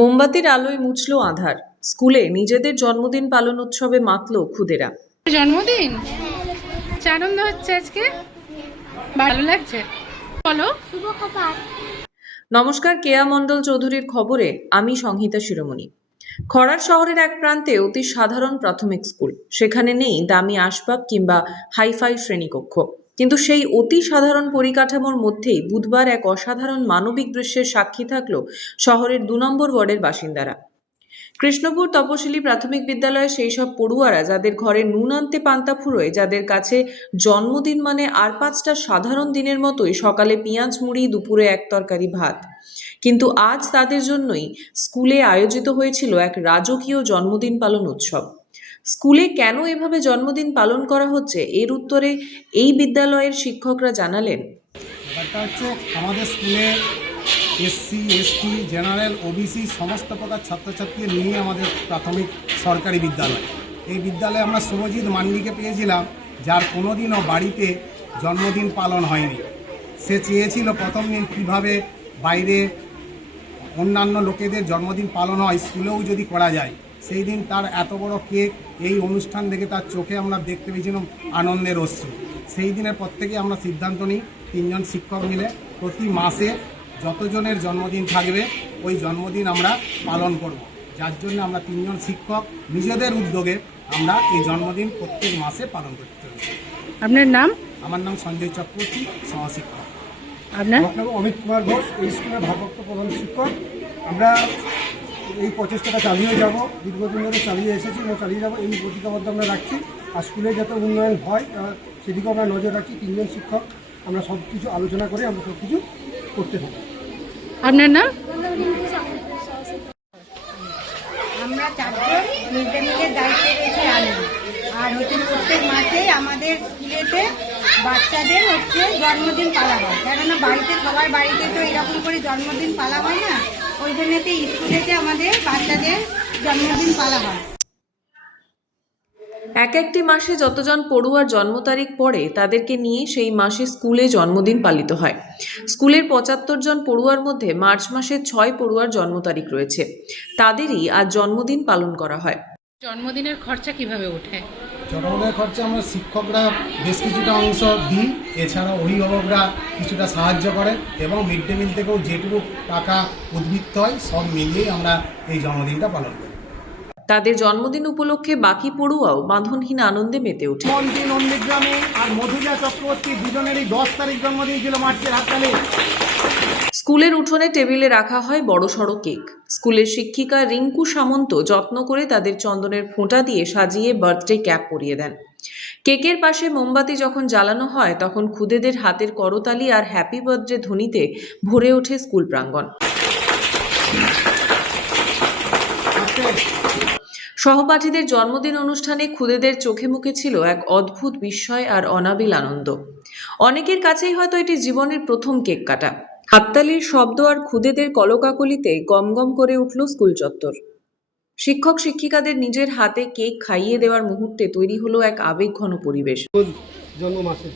মোমবাতির আলোয় মুছল আঁধার। স্কুলে নিজেদের জন্মদিন পালন উৎসবে মাতল খুদেরা। জন্মদিন আনন্দ হচ্ছে আজকে, ভালো লাগছে। বলো। নমস্কার, কেয়া মণ্ডল চৌধুরীর খবরে আমি সংহিতা শিরোমণি। খড়ার শহরের এক প্রান্তে অতি সাধারণ প্রাথমিক স্কুল। সেখানে নেই দামি আসবাব কিংবা হাইফাই শ্রেণীকক্ষ, কিন্তু সেই অতি সাধারণ পরিকাঠামোর মধ্যেই বুধবার এক অসাধারণ মানবিক দৃশ্যের সাক্ষী থাকল শহরের ২ নম্বর ওয়ার্ডের বাসিন্দারা। কৃষ্ণপুর তপশিলি প্রাথমিক বিদ্যালয়ে সেই সব পড়ুয়ারা যাদের ঘরে নুন আনতে পান্তা ফুরোয়, যাদের কাছে জন্মদিন মানে আর ৫টা সাধারণ দিনের মতোই সকালে পেঁয়াজ মুড়ি, দুপুরে এক তরকারি ভাত। কিন্তু আজ তাদের জন্যই স্কুলে আয়োজিত হয়েছিল এক রাজকীয় জন্মদিন পালন উৎসব। স্কুলে কেন এভাবে জন্মদিন পালন করা হচ্ছে, এর উত্তরে এই বিদ্যালয়ের শিক্ষকরা জানালেন, ব্যাপারটা হচ্ছে আমাদের স্কুলে এসসি, এসটি, জেনারেল, ওবিসি সমস্ত প্রকার ছাত্রছাত্রী নিয়ে আমাদের প্রাথমিক সরকারি বিদ্যালয়। এই বিদ্যালয়ে আমরা শুভজিৎ মান্ডিকে পেয়েছিলাম, যার কোনোদিনও বাড়িতে জন্মদিন পালন হয়নি। সে চেয়েছিল প্রথম দিন কীভাবে বাইরে অন্যান্য লোকেদের জন্মদিন পালন হয় স্কুলেও যদি করা যায়। সেই দিন তার এত বড় কেক, এই অনুষ্ঠান দেখে তার চোখে আমরা দেখতে পেয়েছিলাম আনন্দের অশ্রু। সেই দিনের পর থেকে আমরা সিদ্ধান্ত নিই ৩ জন শিক্ষক মিলে প্রতি মাসে যতজনের জন্মদিন থাকবে ওই জন্মদিন আমরা পালন করব। যার জন্য আমরা ৩ জন শিক্ষক নিজেদের উদ্যোগে আমরা এই জন্মদিন প্রত্যেক মাসে পালন করতে চলেছি। আপনার নাম? আমার নাম সঞ্জয় চক্রবর্তী, সহশিক্ষক। আপনার? অমিত কুমার ঘোষ, এই স্কুলের ভারপ্রাপ্ত প্রধান শিক্ষক। আমরা এই প্রচেষ্টাটা চালিয়ে যাব, দীর্ঘদিন ধরে চালিয়ে এসেছি এবং চালিয়ে যাব, এই প্রতিজ্ঞাবদ্ধ আমরা রাখছি। আর স্কুলে যাতে উন্নয়ন হয় সেদিকেও আমরা নজর রাখছি। 3 জন শিক্ষক আমরা সব কিছু আলোচনা করে আমরা সব কিছু করতে থাকি। আপনার নাম? আমরা 4 জন মিড ডে মিলের দায়িত্বে রয়েছে আর হচ্ছে প্রত্যেক মাসেই আমাদের স্কুলেতে বাচ্চাদের জন্মদিন পালা হয়। কেননা বাড়িতে সবার বাড়িতে তো এরকম করে জন্মদিন পালা হয় না, ওই জন্যতে স্কুলেতে আমাদের বাচ্চাদের জন্মদিন পালা হয়। একটি মাসে যতজন পড়ুয়ার জন্ম তারিখ পড়ে তাদেরকে নিয়ে সেই মাসে স্কুলে জন্মদিন পালিত হয়। স্কুলের ৭৫ জন পড়ুয়ার মধ্যে মার্চ মাসে ৬ পড়ুয়ার জন্ম তারিখ রয়েছে, তাদেরই আজ জন্মদিন পালন করা হয়। জন্মদিনের খরচা কিভাবে ওঠে? জন্মদিনের খরচা আমরা শিক্ষকরা বেশ কিছুটা অংশ দিই, এছাড়া অভিভাবকরা কিছুটা সাহায্য করে এবং মিড ডে মিল থেকেও যেটুকু টাকা উদ্বৃত্ত হয় সব মিলিয়েই আমরা এই জন্মদিনটা পালন করি। তাদের জন্মদিন উপলক্ষে বাকি পড়ুয়াও বাঁধনহীন আনন্দে মেতে ওঠে। মন্টি নন্দীগ্রামে আর মধুজা চক্রবর্তী দুজনেরই 10 তারিখ জন্মদিন ছিল, মার্চের হাততালি। স্কুলের উঠোনে টেবিলে রাখা হয় বড়সড় কেক। স্কুলের শিক্ষিকা রিঙ্কু সামন্ত যত্ন করে তাদের চন্দনের ফোঁটা দিয়ে সাজিয়ে বার্থডে ক্যাপ পরিয়ে দেন। কেকের পাশে মোমবাতি যখন জ্বালানো হয় তখন খুদেদের হাতের করতালি আর হ্যাপি বার্থডে ধ্বনিতে ভরে ওঠে স্কুল প্রাঙ্গণ। সহপাঠীদের জন্মদিন অনুষ্ঠানে খুদেদের চোখে মুখে ছিল এক অদ্ভুত বিস্ময় আর অনাবিল আনন্দ। অনেকের কাছেই হয়তো এটি জীবনের প্রথম কেক কাটা। হাততালির শব্দ আর খুদেদের কলকাকলিতে গমগম করে উঠল স্কুল চত্বর। শিক্ষক শিক্ষিকাদের নিজের হাতে কেক খাইয়ে দেওয়ার মুহূর্তে তৈরি হলো এক আবেগঘন পরিবেশ। জন্ম মাসে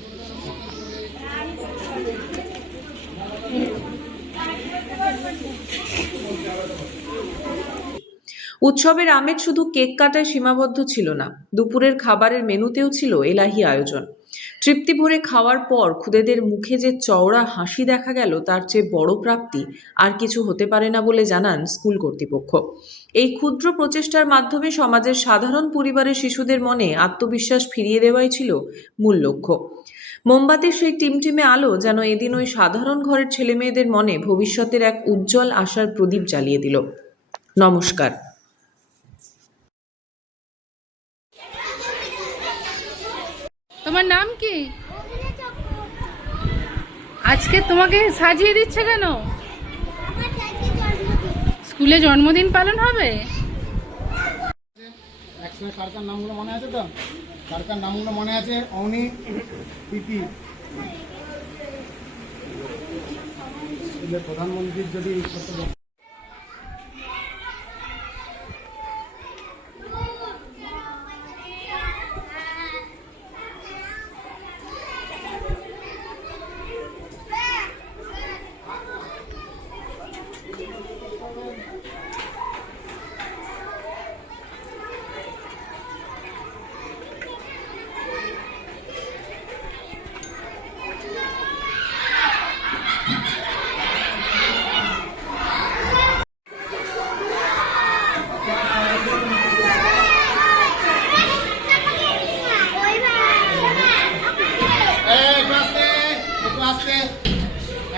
উৎসবের আমেজ শুধু কেক কাটায় সীমাবদ্ধ ছিল না, দুপুরের খাবারের মেনুতেও ছিল এলাহি আয়োজন। তৃপ্তি ভরে খাওয়ার পর খুদেদের মুখে যে চওড়া হাসি দেখা গেল, তার চেয়ে বড় প্রাপ্তি আর কিছু হতে পারে না বলে জানান স্কুল কর্তৃপক্ষ। এই ক্ষুদ্র প্রচেষ্টার মাধ্যমে সমাজের সাধারণ পরিবারের শিশুদের মনে আত্মবিশ্বাস ফিরিয়ে দেওয়াই ছিল মূল লক্ষ্য। মোমবাতির সেই টিমটিমে আলো যেন এদিন ওই সাধারণ ঘরের ছেলেমেয়েদের মনে ভবিষ্যতের এক উজ্জ্বল আশার প্রদীপ জ্বালিয়ে দিল। নমস্কার। তোমার নাম কি? আজকে তোমাকে সাজিয়ে দিচ্ছে কেন? স্কুলে জন্মদিন পালন হবে। একসময় কারকার নামগুলো মনে আছে তো? কারকার নামগুলো মনে আছে? অনি, পিপি। স্কুলের প্রধানমন্ত্রীর যদি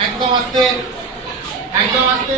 একদম আস্তে একদম আস্তে